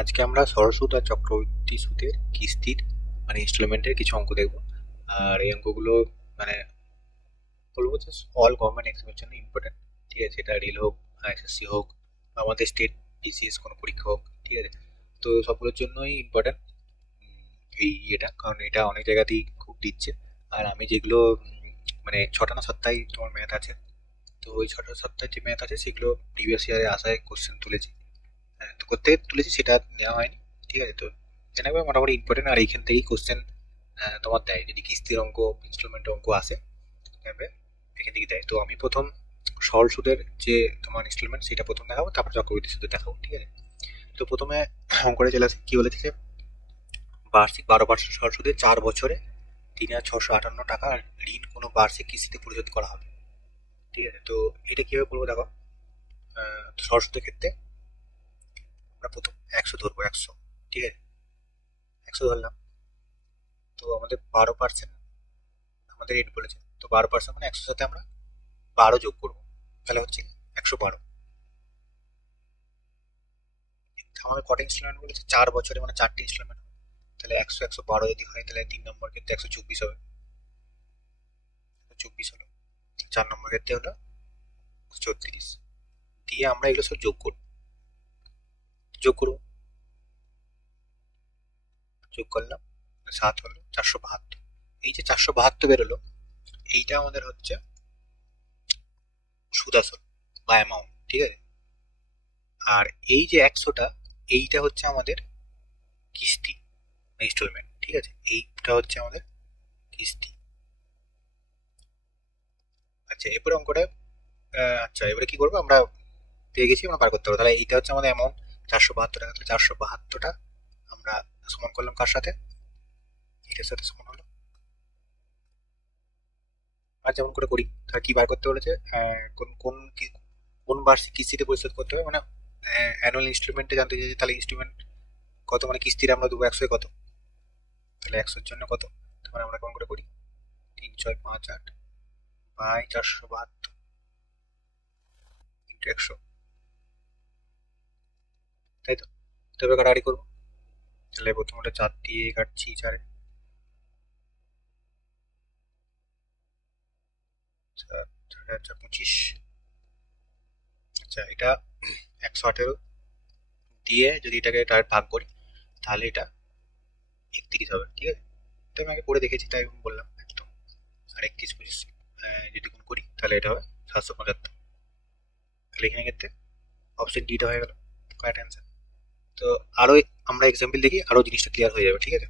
আজকে আমরা সরল সুদ আর চক্রবৃদ্ধি সুদের কিস্তির মানে ইনস্টলমেন্টের কিছু অঙ্ক দেখবো। আর এই অঙ্কগুলো মানে বলবো যে অল গভর্নমেন্ট এক্সামের জন্য ইম্পর্টেন্ট। ঠিক আছে, এটা রেল হোক, এসএসসি হোক, বা আমাদের স্টেট বিসিএস কোনো পরীক্ষা হোক, ঠিক আছে। তো সবগুলোর জন্যই ইম্পর্টেন্ট এই এটা, কারণ এটা অনেক জায়গাতেই খুব দিচ্ছে। আর আমি যেগুলো মানে ছটা না সাতটাই তোমার ম্যাথ আছে, তো ওই ছটা সাতটায় যে ম্যাথ আছে সেগুলো প্রিভিয়াস ইয়ারে আসায় কোশ্চেন তুলেছি। হ্যাঁ, তো করতে তুলেছি সেটা নেওয়া হয়নি। ঠিক আছে, তো জেনে রাখবে মোটামুটি ইম্পর্টেন্ট। আর এইখান থেকেই কোশ্চেন তোমার দেয়, যদি কিস্তির অঙ্ক ইনস্টলমেন্ট অঙ্ক আসে তবে এখান থেকে দেয়। তো আমি প্রথম সরল সুদের যে তোমার ইনস্টলমেন্ট সেটা প্রথম দেখাবো, তারপর চক্রবৃদ্ধি সুদের দেখাবো। ঠিক আছে, তো প্রথমে অঙ্কটা চলে আসে কি বলেছে, বার্ষিক 12% সরল সুদে 4 বছরে 3,658 টাকা ঋণ কোনো বার্ষিক কিস্তিতে পরিশোধ করা হবে। ঠিক আছে, তো এটা কিভাবে করবো দেখো। সরল সুদের ক্ষেত্রে আমরা প্রথম 100 ধরবো, 100। ঠিক আছে, 100 ধরলাম। তো আমাদের 12% আমাদের রেট বলেছে, তো 12% মানে 100 সাথে আমরা 12 যোগ করবো, তাহলে হচ্ছে 112। আমাদের কটা ইনস্টলমেন্ট বলেছে, 4 বছরে মানে 4টে ইনস্টলমেন্ট। তাহলে 100 112 যদি হয় তাহলে 3 নম্বর ক্ষেত্রে 124 হবে, 124 হলো। 4 নম্বর ক্ষেত্রে হলো 34। দিয়ে আমরা এগুলো সব যোগ করবো, যোগ করবো, যোগ করলাম, 7 হলো 472। এই যে 472 বেরোলো, এইটা আমাদের হচ্ছে সুদ আসল বা অ্যামাউন্ট। ঠিক আছে, আর এই যে 100টা, এইটা হচ্ছে আমাদের কিস্তি ইনস্টলমেন্ট। ঠিক আছে, এইটা হচ্ছে আমাদের কিস্তি। আচ্ছা, এরপরে অঙ্কটা আচ্ছা এবারে কি করবো আমরা, পেয়ে গেছি, আমরা বার করতে পারবো। তাহলে এইটা হচ্ছে আমাদের অ্যামাউন্ট 472 টাকা। তাহলে 472টা আমরা সমান করলাম কার সাথে, এটার সাথে সমান হলো। আর যেমন করে করি, তাহলে কি বার করতে বলেছে, কোন কোন কোন বার্ষিক কিস্তিতে পরিশোধ করতে হবে, মানে অ্যানুয়াল ইনস্টলমেন্টে জানতে চাইছি। তাহলে ইনস্টলমেন্ট কত, মানে কিস্তির আমরা দেবো 100 কত, তাহলে 100-র জন্য কত, তাহলে আমরা কেমন করে করি, 3 6 5 8 বাই 472 ইন্টু 100, তাই তো। তবে কাটাকাটি করবো, তাহলে প্রথমটা 4 দিয়ে কাটছি, 4 4 4 4 25। আচ্ছা, এটা 118 দিয়ে যদি এটাকে ডাইরেক্ট ভাগ করি তাহলে এটা 31 হবে। ঠিক আছে, তো আমি আগে করে দেখেছি তাই আমি বললাম একদম। আর 31 25 যদি গুণ করি তাহলে এটা হবে 775। তাহলে এখানে ক্ষেত্রে অপশন ডিটা হয়ে গেল কারেক্ট অ্যান্সার। তো আরো আমরা এক্সাম্পল দেখি, আরো জিনিসটা ক্লিয়ার হয়ে যাবে। ঠিক আছে,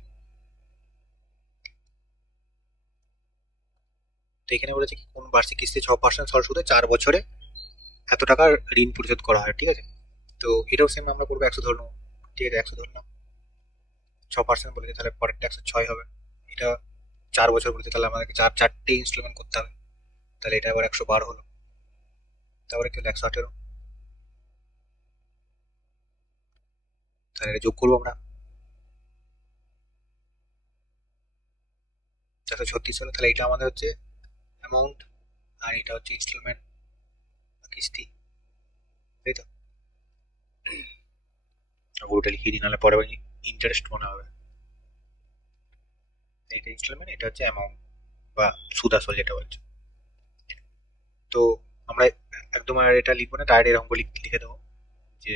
তো এখানে বলেছে কি, কোন বার্ষিক কিস্তি 6% সরল সুদে 4 বছরে এত টাকার ঋণ পরিশোধ করা হয়। ঠিক আছে, তো এটাও সেম আমরা করবো, 100 ধরলাম। ঠিক আছে, 100 ধরলাম, 6% বলেছে, তাহলে পরেরটা 106 হবে। এটা 4 বছর বলেছে, তাহলে আমাদেরকে চারটে ইনস্টলমেন্ট করতে হবে। তাহলে এটা আবার 112 হলো। তারপরে কি হলো, 118। তাহলে এটা যোগ করবো আমরা, 436 হলো। তাহলে এটা আমাদের হচ্ছে অ্যামাউন্ট, আর এটা হচ্ছে ইনস্টলমেন্ট কিস্তি, তাই তো। পুরোটা লিখিয়ে দিই, নাহলে পরে ইন্টারেস্ট মনে হবে। এটা ইনস্টলমেন্ট, এটা হচ্ছে অ্যামাউন্ট বা সুদ আসল যেটা বলছে। তো আমরা একদম আর এটা লিখবো না, ডাইরেক্ট এরকম লিখে দেবো যে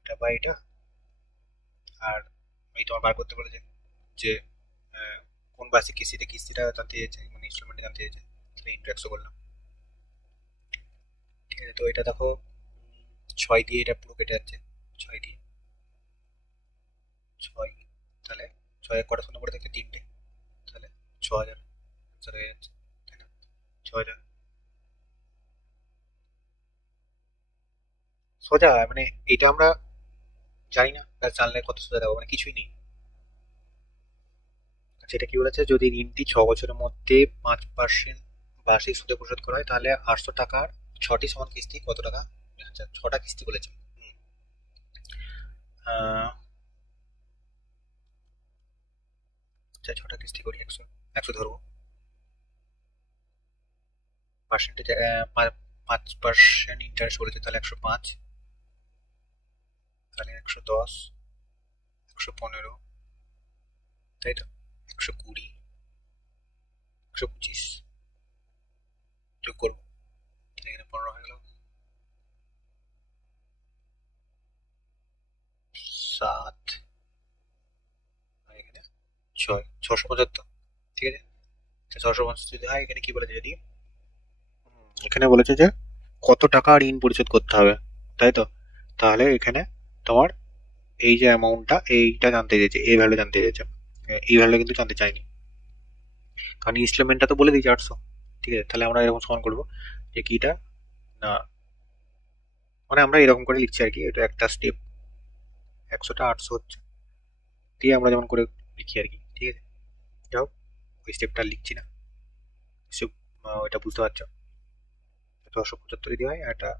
এটা বা এটা। আর এই তোমার বার করতে বলেছে যে কোন বার্ষিক কিস্তিতে কিস্তিটা জানতে চেয়েছে, মানে ইনস্টলমেন্টে জানতে চেয়েছে, তাহলে ইন্টু 100 করলাম। ঠিক আছে, তো এটা দেখো 6 দিয়ে এটা পুরো কেটে যাচ্ছে, 6 দিয়ে 6। তাহলে 6 কটা শূন্য করে থাকে, 3টে। তাহলে 6,000 আনসার হয়ে যাচ্ছে, তাই না, 6,000। সোজা মানে এটা আমরা জানি না, তা জানলে কত সোজা দেবো, মানে কিছুই নেই। আচ্ছা, এটা কি বলেছে, যদি ঋণটি 6 বছরের মধ্যে 5% বার্ষিক সুদে পরিশোধ করা হয় তাহলে 800 টাকার 6টি সমান কিস্তি কত টাকা। আচ্ছা, 6টা কিস্তি বলেছে। হুম, আহ, আচ্ছা 6টা কিস্তি করি, 100 100 ধরবো। পার্সেন্টেজ 5% ইন্টারেস্ট পড়েছে, তাহলে 105, তাহলে 110, 115, তাই তো, 120, 125 যোগ করবো, এখানে 15 হয়ে গেল, 7, এখানে 6, 675, ঠিক আছে। 650 যদি হয়, এখানে কি বলেছে, যদি এখানে বলেছে যে কত টাকা ঋণ পরিশোধ করতে হবে, তাই তো, তাহলে এখানে তোমার এই যে অ্যামাউন্টটা, এইটা জানতে চেয়েছে, এই ভ্যালু জানতে চেয়েছে, এই ভ্যালু কিন্তু জানতে চাইনি, কারণ ইনস্টলমেন্টটা তো বলে দিয়েছে 800, ঠিক আছে। তাহলে আমরা এরকম সমান করবো যে কিটা না, মানে আমরা এরকম করে লিখছি আর কি, এটা একটা স্টেপ, 100টা 800 হচ্ছে, দিয়ে আমরা যেমন করে লিখি আর কি, ঠিক আছে। যাই হোক, ওই স্টেপটা লিখছি না, ওইটা বুঝতে পারছো। 675 যদি হয়, এটা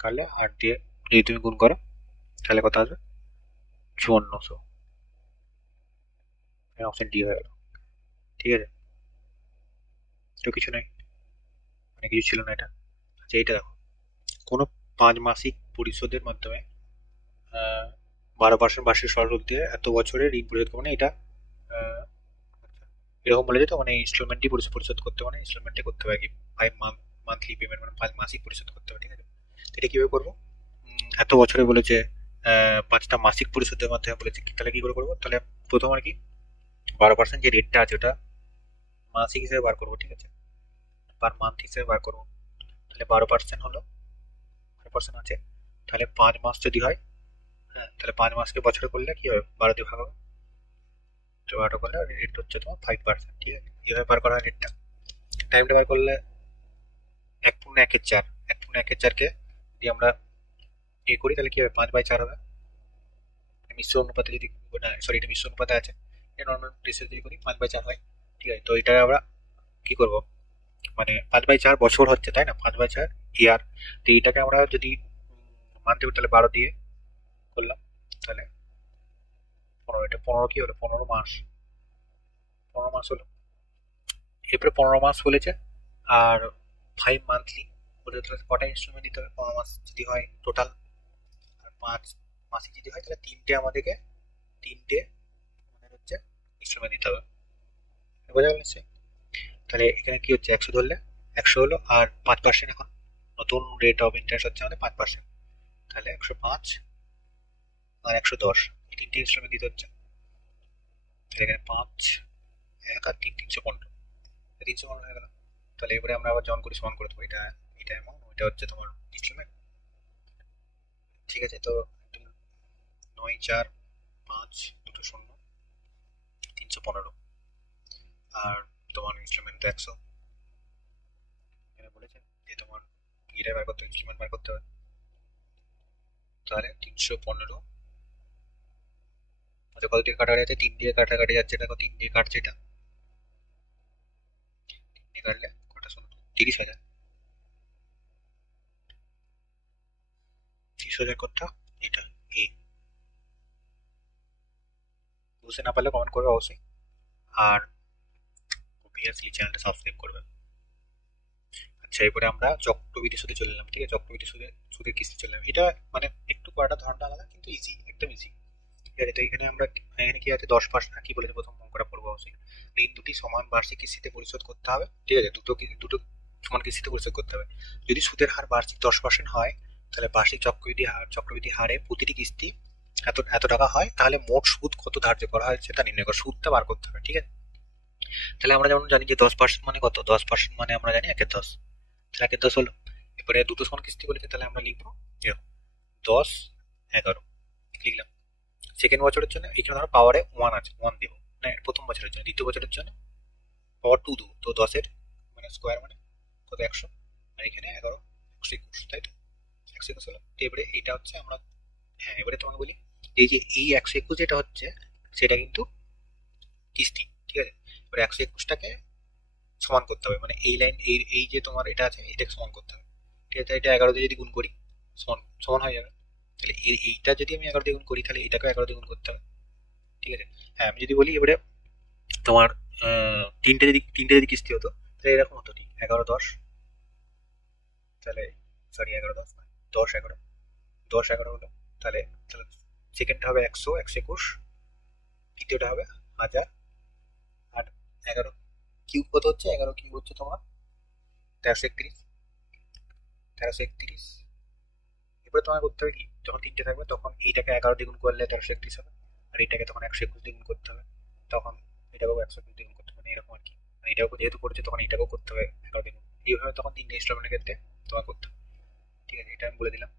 কাটলে 8 দিয়ে যদি তুমি গুণ করো, তাহলে কত আসবে, 5400, অপশন ডি হয়ে গেল, ঠিক আছে। তো কিছু নাই, মানে কিছু ছিল না এটা। আচ্ছা, এইটা দেখো, কোনো 5 মাসিক পরিশোধের মাধ্যমে 12% বার্ষিক সরল দিয়ে এত বছরে ঋণ পরিশোধ করবে, এটা আহ, এরকম বলে যেত, মানে ইনস্টলমেন্টই পরিশোধ করতে, মানে ইনস্টলমেন্টে করতে হবে আর কি, 5 মান্থলি পেমেন্ট, মানে 5 মাসিক পরিশোধ করতে হবে, ঠিক আছে। এটা কিভাবে করবো, এত বছরে বলেছে 5টা মাসিক পরিশোধের মাধ্যমে বলেছে, তাহলে কি করে করবো, তাহলে প্রথম আর কি 12% যে রেটটা আছে ওটা মাসিক হিসেবে বার করবো, ঠিক আছে, পার মান্থ হিসেবে বার করবো, তাহলে 12% হলো, 12% আছে, তাহলে 5 মাস যদি হয়, হ্যাঁ, তাহলে 5 মাসকে বছরে করলে কি হবে, 12 দিয়ে ভাগ হবে, তো 12 করলে রেট হচ্ছে তোমার 5%, ঠিক আছে। এভাবে বার করা হয় রেটটা। টাইমটা বার করলে 1/4, 1/4কে যদি আমরা করি, তাহলে কি হবে, 5/4 হবে, মিশ্র অনুপাতে যদি, না সরি, এটা মিশ্র অনুপাতে আছে, নর্মাল রেশিও যদি করি 5/4 হয়, ঠিক আছে। তো এটা আমরা কি করব, মানে 5/4 বছর হচ্ছে, তাই না, 5/4 ইয়ার, তো এইটাকে আমরা যদি মানতে পারি, তাহলে 12 দিয়ে করলাম, তাহলে 15, এটা 15 কি হলো, 15 মাস, 15 মাস হলো, এরপরে 15 মাস বলেছে, আর 5 মান্থলি বলে, তাহলে কটা ইনস্টলমেন্ট দিতে হবে, 15 মাস যদি হয় টোটাল, আর 5 মাসিক যদি হয়, তাহলে তিনটে আমাদেরকে, তিনটে মানে হচ্ছে ইনস্টলমেন্ট দিতে হবে, বোঝা গেল নিশ্চয়ই। তাহলে এখানে কি হচ্ছে, 100 ধরলে 100 হলো, আর 5%, এখন নতুন রেট অফ ইন্টারেস্ট হচ্ছে আমাদের 5%, তাহলে 105 আর 110, এই তিনটে ইনস্টলমেন্ট দিতে হচ্ছে, তাহলে এখানে 5, 1 আর 3, 315, 315 হয়ে গেল। তাহলে এবারে আমরা আবার জন করে সমান করে দেবো, এটা এটা অ্যামাউন্ট, ওইটা হচ্ছে তোমার ইনস্টলমেন্ট, ঠিক আছে। তো 9, 4, 5, 2 শূন্য, 315, আর তোমার ইনস্টলমেন্ট 100, এখানে বলেছে যে তোমার এটা বার করতে, ইনস্টলমেন্ট বার করতে হবে, তাহলে 315, আচ্ছা কত দিয়ে কাটাকাটি যাচ্ছে, 3 দিয়ে কাটাকাটি যাচ্ছে, দেখো 3 দিয়ে কাটছে, এটা 3 দিয়ে কাটলে কটা শোনো, 30,000, 30,000 কোনটা, এটা এ, বুঝতে না পারলে কমেন্ট করবে অবশ্যই, আর অবভিয়াসলি চ্যানেলটা সাবস্ক্রাইব করবে। আচ্ছা, এরপরে আমরা চক্রবৃদ্ধি সুদে চলে এলাম, ঠিক আছে, চক্রবৃদ্ধি সুদের কিস্তি চলে এলাম, এটা মানে একটু করাটা ধারণা আলাদা, কিন্তু ইজি, একদম ইজি, ঠিক আছে। তো এখানে আমরা, এখানে কি আছে, 10% কি বলেছে, প্রথম অঙ্কটা পড়বো অবশ্যই, ঋণ দুটি সমান বার্ষিক কিস্তিতে পরিশোধ করতে হবে, ঠিক আছে, দুটো সমান কিস্তিতে পরিশোধ করতে হবে। যদি সুদের হার বার্ষিক 10% হয়, তাহলে বার্ষিক চক্রবৃদ্ধি হারে প্রতিটি কিস্তি এত এত টাকা হয়, তাহলে মোট সুদ কত ধার্য করা হয়েছে তা নির্ণয় করা, সুদটা বার করতে হবে, ঠিক আছে। তাহলে আমরা যেমন জানি যে 10% মানে কত, 10% মানে আমরা জানি 1/10, তাহলে 1/10 হলো। এরপরে দুটো সমান কিস্তি বলেছে, তাহলে আমরা লিখবো 10, 11 লিখলাম। সেকেন্ড বছরের জন্য এখানে ধরো পাওয়ারে 1 আছে, 1 দেবো, না প্রথম বছরের জন্য, দ্বিতীয় বছরের জন্য পাওয়ার 2 দেবো, তো 10-এর মানে স্কোয়ার মানে কত, 100, আর এখানে 11, 121, তাই তো, 121 হলো। তো এবারে এইটা হচ্ছে আমরা, হ্যাঁ এবারে তোমাকে বলি, এই যে এই 121 যেটা হচ্ছে, সেটা কিন্তু কিস্তি, ঠিক আছে। এবার 121টাকে সমান করতে হবে, মানে এই লাইন, এই যে তোমার এটা আছে, এটাকে সমান করতে হবে, ঠিক আছে। এটা 11 দিয়ে যদি গুণ করি, সমান সমান হয়ে যাবে, তাহলে এইটা যদি আমি 11 দিয়ে গুণ করি, তাহলে এটাকে 11 দিয়ে গুণ করতে হবে, ঠিক আছে। হ্যাঁ, আমি যদি বলি এবারে তোমার তিনটে যদি কিস্তি হতো, তাহলে এরকম হতো, ঠিক 11, 10, তাহলে সরি 11 10 নয়, 10 11, 10 11 হলো। তাহলে তাহলে সেকেন্ডটা হবে 100, 121, তৃতীয়টা হবে 1000। আর 11 কিউব কত হচ্ছে? 11 কিউব হচ্ছে তোমার 1331, 1331। এবারে তোমার করতে হবে কি, যখন তিনটে থাকবে তখন এইটাকে 11 দ্বিগুণ করলে 1331 হবে, আর এইটাকে তখন 121 দ্বিগুণ করতে হবে, তখন এটাকেও 121 দ্বিগুণ করতে হবে, মানে এরকম আর কি। মানে এটাও যেহেতু করেছে তখন এইটাকেও করতে হবে 11 দ্বিগুণ, এইভাবে তখন তিনটে ইনস্টলমেন্টের ক্ষেত্রে তোমার করতে হবে। ঠিক আছে, এটা আমি বলে দিলাম।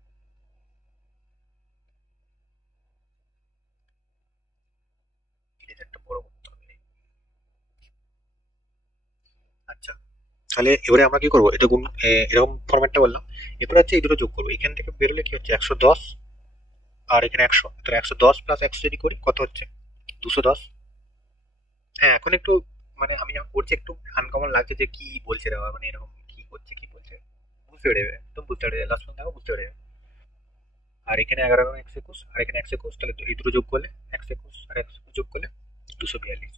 এটা একটা বড় করতে হবে। আচ্ছা, তাহলে এবারে আমরা কি করবো, এটা গুণ এরকম ফরম্যাটটা বললাম। এরপরে হচ্ছে এই দুটো যোগ করবো, এখান থেকে বেরোলে কি হচ্ছে 110, আর এখানে 100, তাহলে 110 প্লাস 100 যদি করি কত হচ্ছে 210। হ্যাঁ, এখন একটু মানে আমি যখন করছি একটু আনকমন লাগছে যে কি বলছে রে বাবা, মানে এরকম কি করছে কি বলছে, বুঝতে পেরে যাবে, একদম বুঝতে পেরে যাবে, লাস্ট পর্যন্ত দেখো বুঝতে পেরে যাবে। আর এখানে 11 এবং 121, আর এখানে 121, তাহলে এই দুটো যোগ করলে 121 আর 121 যোগ করলে 242।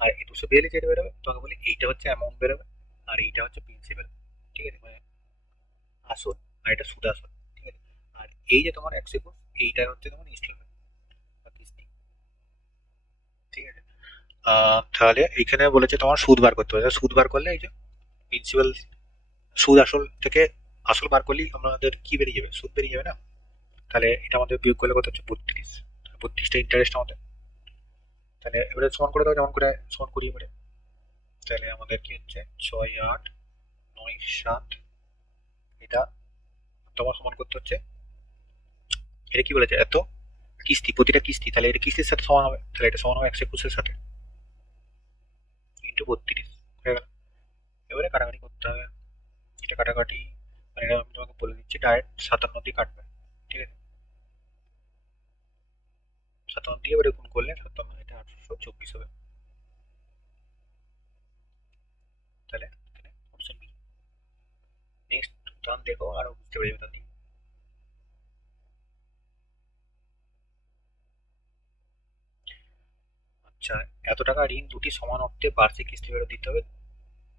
আর এই 242 যেটা বেরোবে তোমাকে বলি এইটা হচ্ছে অ্যামাউন্ট বেরোবে, আর এইটা হচ্ছে প্রিন্সিপাল। ঠিক আছে, মানে আসল, আর এটা সুদ আসল। ঠিক আছে, আর এই যে তোমার 121, এইটা হচ্ছে তোমার ইনস্টলমেন্ট বা কিস্তি। ঠিক আছে, তাহলে এখানে বলেছে তোমার সুদ বার করতে হবে, সুদ বার করলে এই যে প্রিন্সিপাল, সুদ আসল থেকে আসল বার করলেই আমাদের কি বেরিয়ে যাবে, সুদ বেরিয়ে যাবে না। তাহলে এটা আমাদের বিয়োগ করলে কত হচ্ছে 32, 32টা ইন্টারেস্ট আমাদের। তাহলে এবারে সমান করে দাও, যেমন করে সমান করি এবারে। তাহলে আমাদের কি হচ্ছে 6 8 9 7, এটা তোমার সমান করতে হচ্ছে, এটা কি বলেছে এত কিস্তি, প্রতিটা কিস্তি, তাহলে এটা কিস্তির সাথে সমান হবে, তাহলে এটা সমান হবে 121-এর সাথে ইন্টু 32 হয়ে গেল। এবারে কাটাকাটি করতে হবে, এটা কাটাকাটি, আর এটা আমি তোমাকে বলে দিচ্ছি ডাইরেক্ট 57 দিয়ে কাটবে। ঠিক আছে, 57 দিয়ে এবারে গুণ করলে 57, এটা 824 হবে। তাহলে এখানে অপশন বি। নেক্সট উদাহরণ দেখো, আরো বুঝতে পেরে যাবে তার দিকে। আচ্ছা, এত টাকা ঋণ দুটি সমান অর্থে বার্ষিক কিস্তি ফেরত দিতে হবে,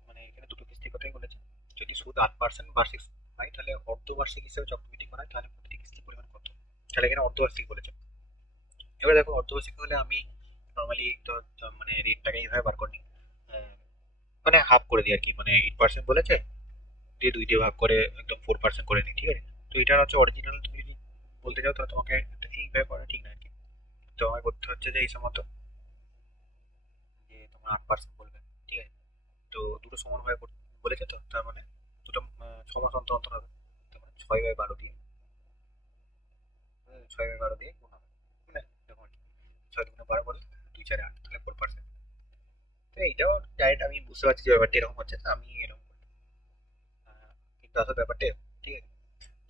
মানে এখানে দুটো কিস্তির কথাই বলেছে। যদি সুদ 8% বার্ষিক হয়, তাহলে অর্ধবার্ষিক হিসেবে চক্রবৃদ্ধি করা হয়, তাহলে প্রতিটি কিস্তির পরিমাণ কত? তাহলে এখানে অর্ধবার্ষিক বলেছে। এবার দেখো অর্ধবার্ষিক হলে আমি নর্মালি তো মানে ঋণটাকে এইভাবে বার করি, মানে হাফ করে দিই আর কি, মানে 8% বলেছে, দিয়ে 2 দিয়ে ভাগ করে একদম 4% করে নিই। ঠিক আছে, তো এটা হচ্ছে অরিজিনাল, তুমি যদি বলতে চাও তাহলে তোমাকে এইভাবে করা ঠিক না আর কি। তোমাকে করতে হচ্ছে যে এই সময় যে তোমার 8% বলবে। ঠিক আছে, তো দুটো সমানভাবে বলেছে, তো তার মানে দুটো 6 মাস অন্তর অন্তর হবে, তার মানে 6/12 দিয়ে, 6/12 দিয়ে গুণ হবে, মানে দেখুন 6 × 12 বলে 2 4 8, তাহলে 4%। তো এইটাও ডাইরেক্ট আমি বুঝতে পারছি যে ব্যাপারটা এরকম হচ্ছে, তো আমি এরকম করি। কিন্তু আসলে ব্যাপারটা এরকম। ঠিক আছে,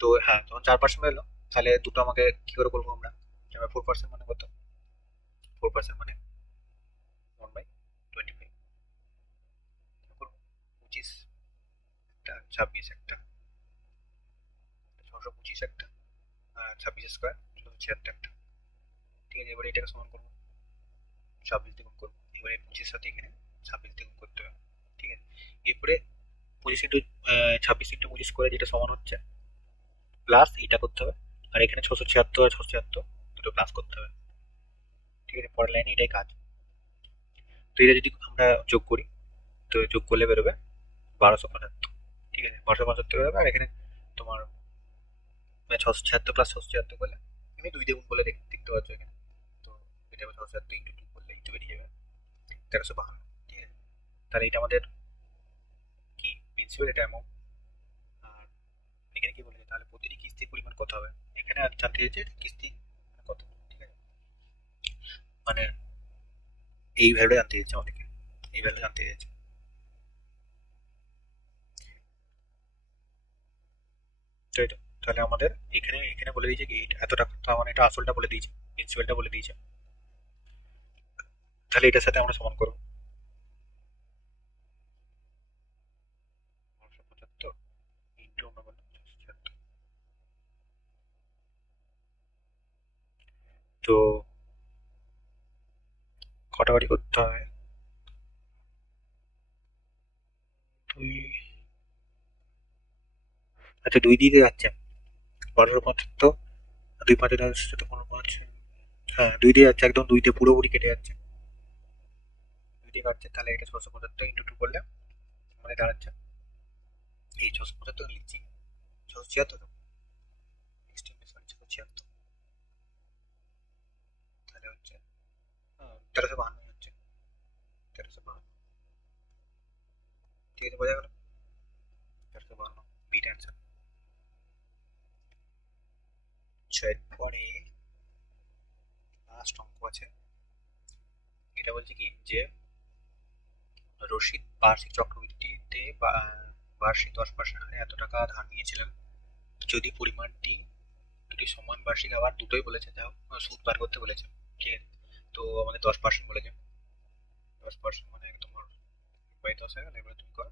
তো হ্যাঁ তখন 4% এলো, তাহলে দুটো আমাকে কি করে করবো আমরা, 4% মানে কত, 4% মানে 1/25 করবো, 25 একটা, 26 একটা, 625 একটা, আর 26 স্কোয়ার 676 একটা। ঠিক আছে, এবারে এটাকে সমান করবো, 26 দিয়ে গুণ করবো, এবারে 25 সাথে এখানে 26 দিয়ে গুণ করতে হবে। ঠিক আছে, এরপরে 25 × 26 করে যেটা সমান হচ্ছে, প্লাস এটা করতে হবে, আর এখানে 676 আর 676 দুটো প্লাস করতে হবে। ঠিক আছে, পরের লাইনে এটাই কাজ। তো এটা যদি আমরা যোগ করি, তো যোগ করলে বেরোবে 1275। ঠিক আছে, 1275 বেরোবে, আর এখানে তোমার 676 প্লাস 676 করলে তুমি 2 দিয়ে গুণ করলে দেখতে পাচ্ছ এখানে, তো এটা 676 × 2 করলে এই তো বেরিয়ে যাবে 1352। ঠিক আছে, তাহলে এটা আমাদের কি প্রিন্সিপাল, এটা অ্যামাউন্ট। আর এখানে কি বলেছে, তাহলে প্রতিটি কিস্তির পরিমাণ কত হবে, এখানে আর জানতে চাইছে কিস্তি কত। ঠিক আছে, মানে এই ভ্যালুটা জানতে চাইছে আমাদেরকে, এই ভ্যালুটা জানতে চাইছে। তাই তো, তাহলে আমাদের এখানে এখানে বলে দিয়েছে কি এত টাকা, তার মানে এটা আসলটা বলে দিয়েছে, প্রিন্সিপালটা বলে দিয়েছে। তাহলে এটার সাথে আমরা সমান করবো 975 ইন্টু আমরা বললাম 676। তো কাটাকাটি করতে হবে, 2 আচ্ছা 2 দিয়ে যাচ্ছে, 12 5 তো 2 5 10 তো 15 5, হ্যাঁ 2 দিয়ে যাচ্ছে, একদম 2 দিয়ে পুরোপুরি কেটে যাচ্ছে, 2 দিয়ে কাটছে, তাহলে এটা 675 ইন্টু 2 করলে মানে দাঁড়াচ্ছে এই 675 লিখছি 676, 676, তাহলে হচ্ছে 1352 হচ্ছে, 1352, ঠিক আছে বোঝা গেল, 1352 বিট অ্যান্সার। এরপরে লাস্ট অঙ্ক আছে, এটা বলছে কি যে রশিদ বার্ষিক চক্রবৃদ্ধিতে বার্ষিক 10% হারে এত টাকা ধার নিয়েছিলেন, যদি পরিমাণটি দুটি সমান বার্ষিক, আবার দুটোই বলেছে, যাও সুদ বার করতে বলেছে, ঠিক আছে, তো আমাদের 10% বলেছে, 10% মানে তোমার 10 হয়ে গেল, এবারে তুমি করো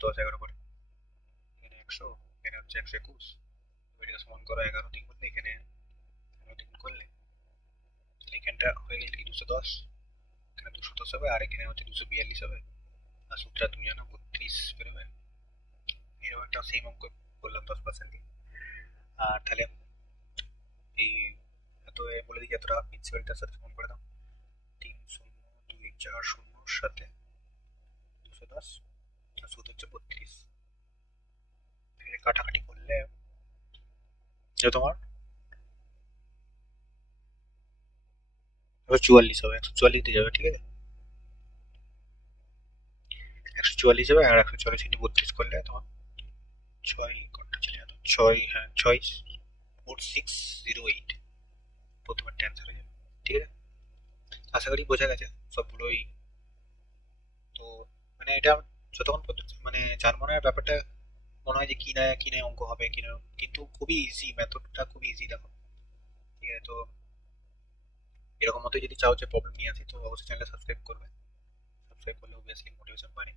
10 11 করে, এখানে 100, এখানে হচ্ছে 121, এটাকে সমান করো 11 দিয়ে করলে, এখানে 11 দিয়ে করলে এখানটা হয়ে গেল কি 210, এখানে 210 হবে, আর এখানে হচ্ছে 242 হবে, আর সূত্রটা তুমি জানো 32 বেরোবে, এরকম একটা সেম অঙ্ক বললাম 10% দিয়ে। আর তাহলে এই এত বলে দিই, এতটা প্রিন্সিপালটার সাথে সমান করে দাও, 3 0 2 4 0 সাথে 210, আর সুদ হচ্ছে 32, কাটাকাটি করলে যে তোমার 144 হবে, 144 দিয়ে যাবে, ঠিক আছে, 144 হবে, আর 144 ইন্টু 32 করলে তোমার 6 কতটা চলে যেত, 6, হ্যাঁ 64608 প্রথমে অ্যান্সার হয়ে যাবে, ঠিক আছে, আশা করি বোঝা গেছে সবগুলোই। তো মানে এটা যতক্ষণ পর্যন্ত মানে জানবো না ব্যাপারটা, মনে হয় যে কি না অঙ্ক হবে কি না, কিন্তু খুবই ইজি, মেথডটা খুবই ইজি দেখো, ঠিক আছে, তো এরকম মতো যদি চাও যে প্রবলেম নিয়ে আসি, তো অবশ্যই চ্যানেলটা সাবস্ক্রাইব করবে, সাবস্ক্রাইব করলে অবভিয়াসলি মোটিভেশন বাড়ে।